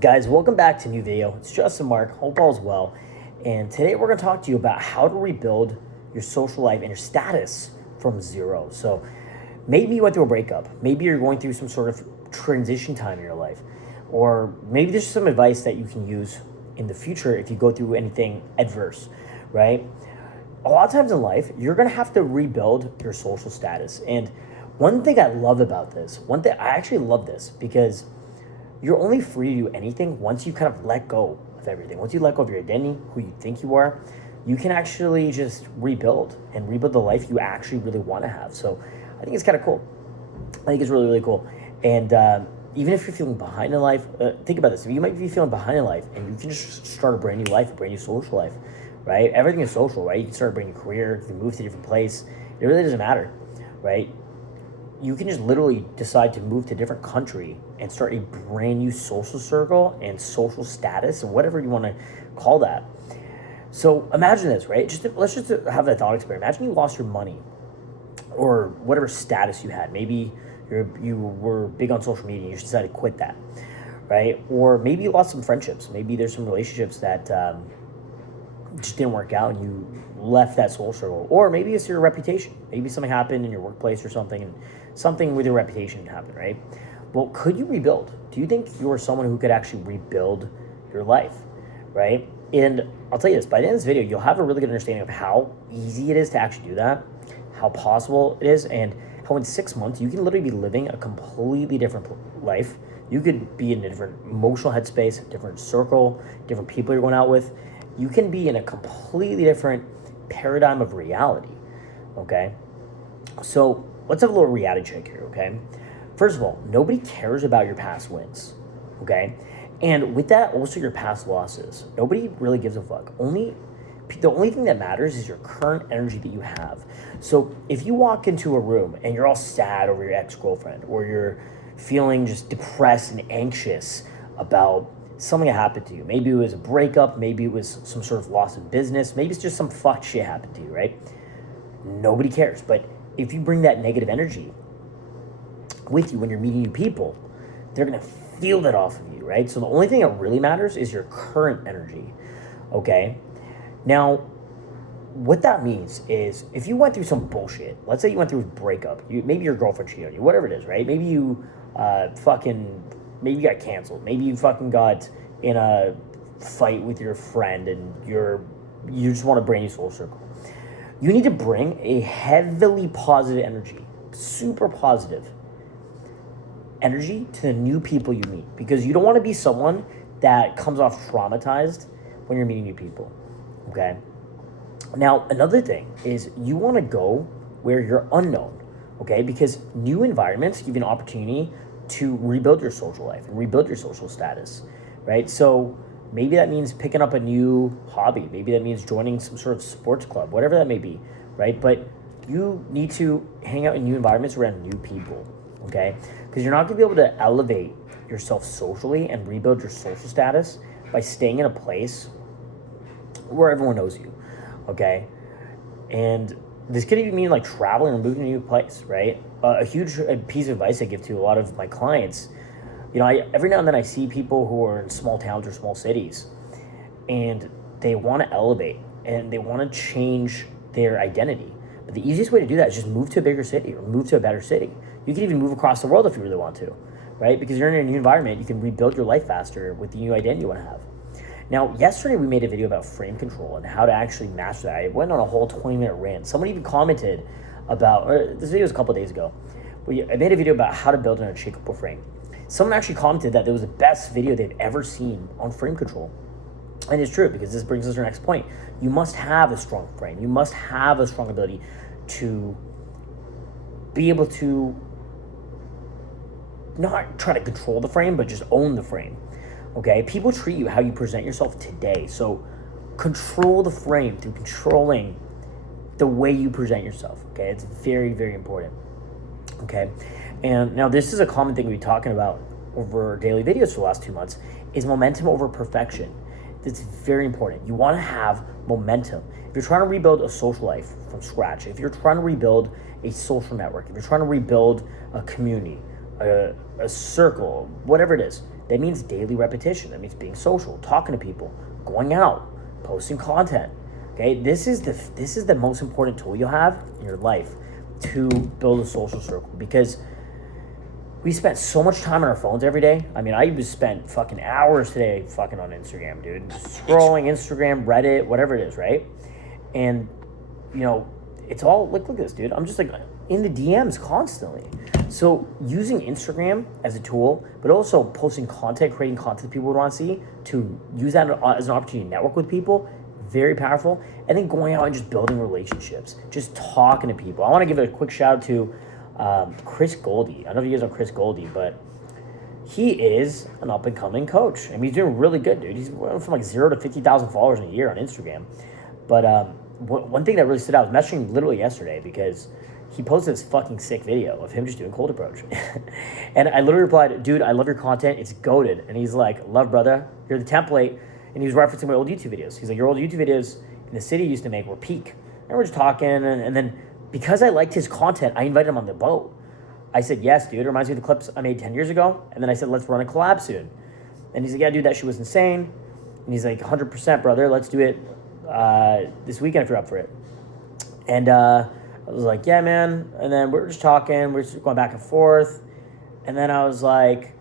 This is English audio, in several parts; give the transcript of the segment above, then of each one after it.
Guys, welcome back to a new video. It's Justin Mark. Hope all's well. And today we're going to talk to you about how to rebuild your social life and your status from zero. So maybe you went through a breakup. Maybe you're going through some sort of transition time in your life. Or maybe there's some advice that you can use in the future if you go through anything adverse, right? A lot of times in life, you're going to have to rebuild your social status. And one thing I love about this, I actually love this because you're only free to do anything once you kind of let go of everything. Once you let go of your identity, who you think you are, you can actually just rebuild the life you actually really want to have. So I think it's kind of cool. I think it's really, really cool. And even if you're feeling behind in life, think about this. If you might be feeling behind in life and you can just start a brand new life, a brand new social life, right? Everything is social, right? You can start a brand new career, you can move to a different place. It really doesn't matter, right? You can just literally decide to move to a different country and start a brand new social circle and social status and whatever you want to call that. So imagine this, right? Let's just have that thought experiment. Imagine you lost your money or whatever status you had. Maybe you were big on social media and you just decided to quit that, right? Or maybe you lost some friendships. Maybe there's some relationships that just didn't work out and you left that social circle. Or maybe it's your reputation. Maybe something happened in your workplace or something, and something with your reputation happened, right? Well, could you rebuild? Do you think you're someone who could actually rebuild your life, right? And I'll tell you this, by the end of this video, you'll have a really good understanding of how easy it is to actually do that, how possible it is, and how in 6 months you can literally be living a completely different life. You could be in a different emotional headspace, different circle, different people you're going out with. You can be in a completely different paradigm of reality, okay? So let's have a little reality check here, okay? First of all, nobody cares about your past wins, okay? And with that, also your past losses. Nobody really gives a fuck. The only thing that matters is your current energy that you have. So if you walk into a room and you're all sad over your ex-girlfriend, or you're feeling just depressed and anxious about something that happened to you, maybe it was a breakup, maybe it was some sort of loss of business, maybe it's just some fucked shit happened to you, right? Nobody cares. But if you bring that negative energy with you when you're meeting new people, they're going to feel that off of you, right? So the only thing that really matters is your current energy, okay? Now, what that means is if you went through some bullshit, let's say you went through a breakup, maybe your girlfriend cheated on you, whatever it is, right? Maybe you maybe you got canceled. Maybe you fucking got in a fight with your friend and you just want a brand new social circle. You need to bring a heavily positive energy, super positive energy to the new people you meet, because you don't want to be someone that comes off traumatized when you're meeting new people, okay? Now, another thing is you want to go where you're unknown, okay? Because new environments give you an opportunity to rebuild your social life and rebuild your social status, right? So maybe that means picking up a new hobby. Maybe that means joining some sort of sports club, whatever that may be, right? But you need to hang out in new environments around new people, okay? Because you're not going to be able to elevate yourself socially and rebuild your social status by staying in a place where everyone knows you, okay? And this could even mean like traveling or moving to a new place, right? A huge piece of advice I give to a lot of my clients, every now and then I see people who are in small towns or small cities and they want to elevate and they want to change their identity. But the easiest way to do that is just move to a bigger city or move to a better city. You can even move across the world if you really want to, right? Because you're in a new environment, you can rebuild your life faster with the new identity you want to have. Now, yesterday we made a video about frame control and how to actually master that. I went on a whole 20-minute rant. Someone even commented about, this video was a couple days ago, I made a video about how to build an unshakable frame. Someone actually commented that it was the best video they've ever seen on frame control. And it's true, because this brings us to our next point. You must have a strong frame. You must have a strong ability to be able to not try to control the frame, but just own the frame. Okay? People treat you how you present yourself today. So control the frame through controlling the way you present yourself. Okay? It's very, very important. Okay? And now this is a common thing we've been talking about over daily videos for the last 2 months, is momentum over perfection. It's very important. You want to have momentum. If you're trying to rebuild a social life from scratch, if you're trying to rebuild a social network, if you're trying to rebuild a community, a circle, whatever it is, That means daily repetition. That means being social, talking to people, going out, posting content. Okay, this is the most important tool you'll have in your life to build a social circle, because we spent so much time on our phones every day. I mean, I just spent fucking hours today fucking on Instagram, dude. Just scrolling Instagram, Reddit, whatever it is, right? And, you know, it's all, look at this, dude. I'm just like in the DMs constantly. So using Instagram as a tool, but also posting content, creating content people would want to see, to use that as an opportunity to network with people, very powerful. And then going out and just building relationships, just talking to people. I want to give a quick shout out to Chris Goldie. I don't know if you guys know Chris Goldie, but he is an up-and-coming coach. I mean, he's doing really good, dude. He's went from like 0 to 50,000 followers in a year on Instagram. But one thing that really stood out, I was messaging him literally yesterday because he posted this fucking sick video of him just doing cold approach. And I literally replied, dude, I love your content. It's goated. And he's like, love, brother. Here's the template. And he was referencing my old YouTube videos. He's like, your old YouTube videos in the city used to make were peak. And we're just talking, and then because I liked his content, I invited him on the boat. I said, yes, dude. It reminds me of the clips I made 10 years ago. And then I said, let's run a collab soon. And he's like, yeah, dude, that shit was insane. And he's like, 100%, brother. Let's do it this weekend if you're up for it. And I was like, yeah, man. And then we're just talking. We're just going back and forth. And then I was like,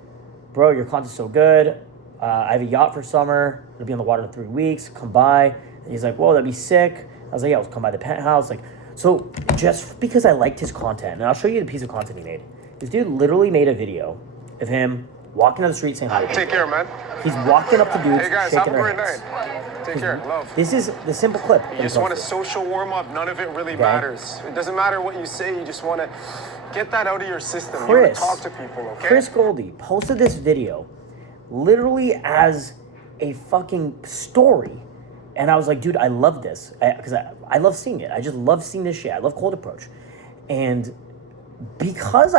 bro, your content's so good. I have a yacht for summer. It'll be on the water in 3 weeks. Come by. And he's like, whoa, that'd be sick. I was like, yeah, let's come by the penthouse. Like, so just because I liked his content, and I'll show you the piece of content he made. This dude literally made a video of him walking down the street saying hi to people. Take care, man. He's walking up to dudes, hey guys, shaking have a their great hands. night. Take care. Love. This is the simple clip. You just want a social warm-up. None of it really matters. It doesn't matter what you say. You just want to get that out of your system. You want to talk to people, okay? Chris Goldie posted this video literally as a fucking story. And I was like, dude, I love this. Because I love seeing it. I just love seeing this shit. I love cold approach. And because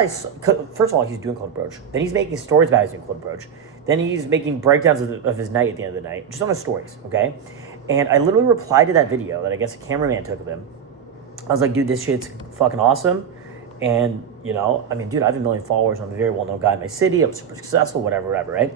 first of all, he's doing cold approach. Then he's making stories about his doing cold approach. Then he's making breakdowns of his night at the end of the night, just on his stories, okay? And I literally replied to that video that I guess a cameraman took of him. I was like, dude, this shit's fucking awesome. And, you know, I mean, dude, I have 1 million followers. I'm a very well-known guy in my city. I'm super successful, whatever, right?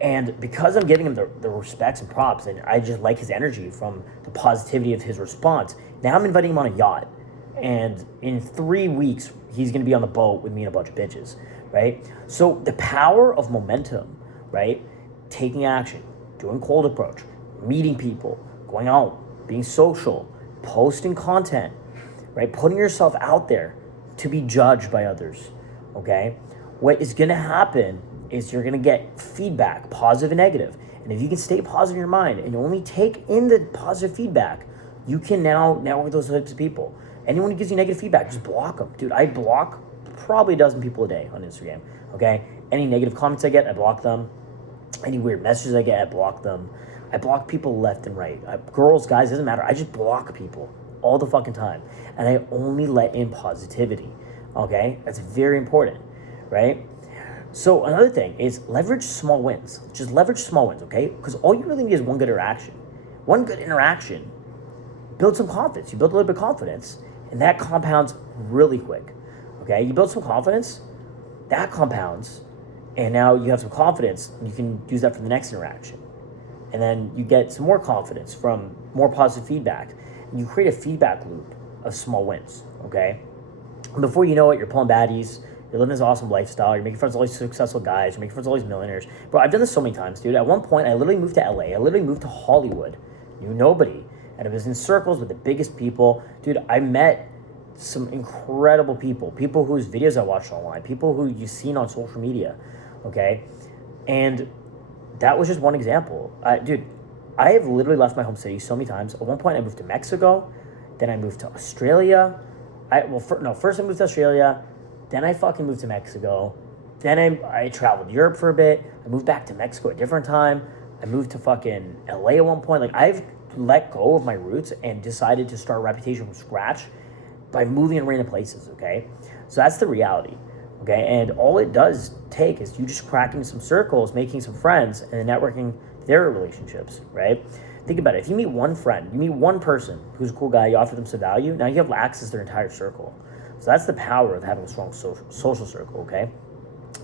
And because I'm giving him the respects and props, and I just like his energy from the positivity of his response, now I'm inviting him on a yacht. And in 3 weeks, he's going to be on the boat with me and a bunch of bitches, right? So the power of momentum, right? Taking action, doing cold approach, meeting people, going out, being social, posting content, right? Putting yourself out there to be judged by others, okay? What is going to happen is you're going to get feedback, positive and negative. And if you can stay positive in your mind and you only take in the positive feedback, you can now network with those types of people. Anyone who gives you negative feedback, just block them. Dude, I block probably a dozen people a day on Instagram, okay? Any negative comments I get, I block them. Any weird messages I get, I block them. I block people left and right. Girls, guys, doesn't matter. I just block people all the fucking time. And I only let in positivity, okay? That's very important, right? So another thing is leverage small wins. Just leverage small wins, okay? Because all you really need is one good interaction. One good interaction, build some confidence. You build a little bit of confidence, and that compounds really quick, okay? You build some confidence, that compounds, and now you have some confidence, and you can use that for the next interaction. And then you get some more confidence from more positive feedback, and you create a feedback loop of small wins, okay? And before you know it, you're pulling baddies, you're living this awesome lifestyle, you're making friends with all these successful guys, you're making friends with all these millionaires. Bro, I've done this so many times, dude. At one point, I literally moved to LA. I literally moved to Hollywood. Knew nobody. And I was in circles with the biggest people. Dude, I met some incredible people. People whose videos I watched online. People who you've seen on social media, okay? And that was just one example. Dude, I have literally left my home city so many times. At one point, I moved to Mexico. Then I moved to Australia. First I moved to Australia. Then I fucking moved to Mexico. Then I traveled Europe for a bit. I moved back to Mexico at a different time. I moved to fucking LA at one point. Like, I've let go of my roots and decided to start a reputation from scratch by moving in random places, okay? So that's the reality, okay? And all it does take is you just cracking some circles, making some friends, and then networking their relationships, right? Think about it. If you meet one friend, you meet one person who's a cool guy, you offer them some value, now you have access to their entire circle. So that's the power of having a strong social circle, okay?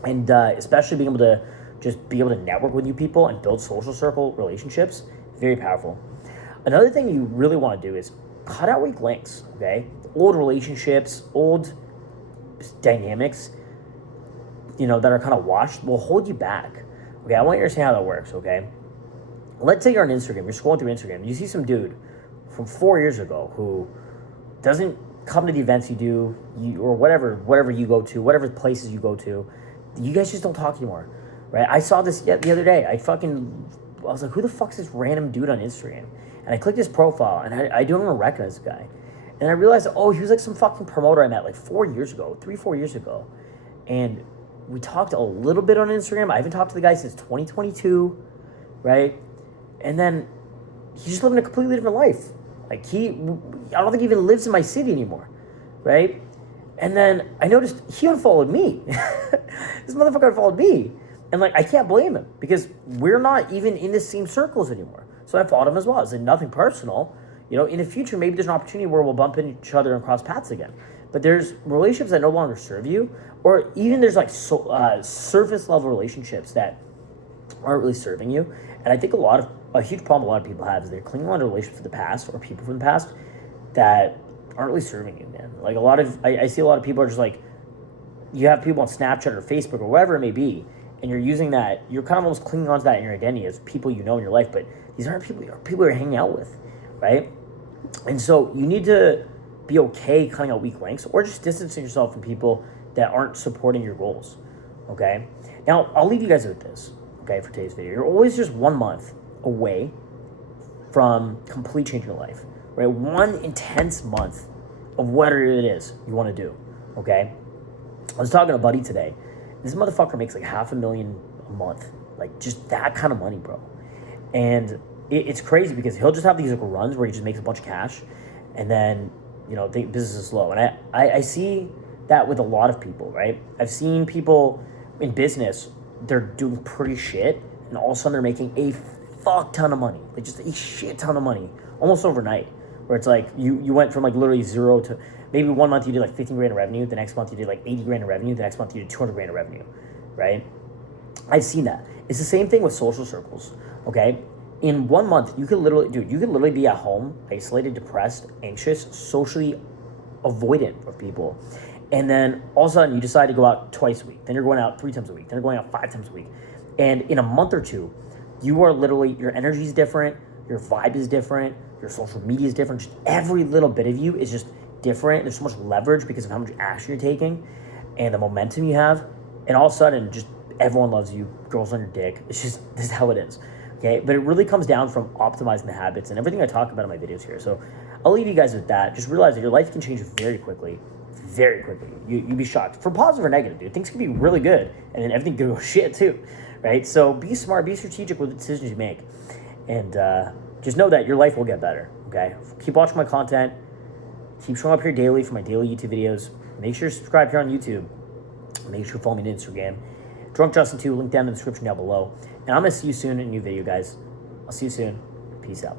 And especially being able just be able to network with new people and build social circle relationships. Very powerful. Another thing you really want to do is cut out weak links, okay? Old relationships, old dynamics, that are kind of washed will hold you back. Okay, I want you to understand how that works, okay? Let's say you're on Instagram, you're scrolling through Instagram, you see some dude from 4 years ago who doesn't come to the events you do, or whatever you go to, whatever places you go to, you guys just don't talk anymore, right? I saw this the other day. I was like, who the fuck's this random dude on Instagram? And I clicked his profile, and I don't even recognize the guy. And I realized, he was like some fucking promoter I met like 4 years ago, 3-4 years ago. And we talked a little bit on Instagram. I haven't talked to the guy since 2022, right? And then he's just living a completely different life. Like I don't think he even lives in my city anymore, right? And then I noticed he unfollowed me. This motherfucker unfollowed me. And I can't blame him because we're not even in the same circles anymore. So I followed him as well. It's nothing personal. In the future, maybe there's an opportunity where we'll bump into each other and cross paths again. But there's relationships that no longer serve you, or even there's surface level relationships that aren't really serving you. And I think a huge problem a lot of people have is they're clinging on to relationships from the past or people from the past that aren't really serving you, man. I see a lot of people are just you have people on Snapchat or Facebook or whatever it may be, and you're using that, you're kind of almost clinging on to that in your identity as people in your life, but these aren't people you're hanging out with, right? And so you need to be okay cutting out weak links or just distancing yourself from people that aren't supporting your goals, okay? Now, I'll leave you guys with this, okay, for today's video. You're always just 1 month away from complete change in your life, right? One intense month of whatever it is you want to do, okay? I was talking to a buddy today. This motherfucker makes $500,000 a month, just that kind of money, bro. And it's crazy because he'll just have these runs where he just makes a bunch of cash, and then the business is slow. And I see that with a lot of people, right? I've seen people in business, they're doing pretty shit, and all of a sudden they're making a fuck ton of money, just a shit ton of money, almost overnight. Where it's you went from literally zero to maybe 1 month you did 15 grand in revenue, the next month you did 80 grand in revenue, the next month you did 200 grand in revenue, right? I've seen that. It's the same thing with social circles, okay? In 1 month, you could literally be at home, isolated, depressed, anxious, socially avoidant of people. And then all of a sudden you decide to go out twice a week. Then you're going out 3 times a week. Then you're going out 5 times a week. And in a month or two, you are literally, your energy is different, your vibe is different, your social media is different. Just every little bit of you is just different. There's so much leverage because of how much action you're taking and the momentum you have. And all of a sudden, just everyone loves you, girls on your dick. It's just, this is how it is. Okay, but it really comes down from optimizing the habits and everything I talk about in my videos here. So I'll leave you guys with that. Just realize that your life can change very quickly. Very quickly. You'd be shocked. For positive or negative, dude. Things can be really good, and then everything can go shit too, right? So be smart, be strategic with the decisions you make. And just know that your life will get better, okay? Keep watching my content. Keep showing up here daily for my daily YouTube videos. Make sure to subscribe here on YouTube. Make sure to follow me on Instagram. Drunk Justin 2, link down in the description down below. And I'm going to see you soon in a new video, guys. I'll see you soon. Peace out.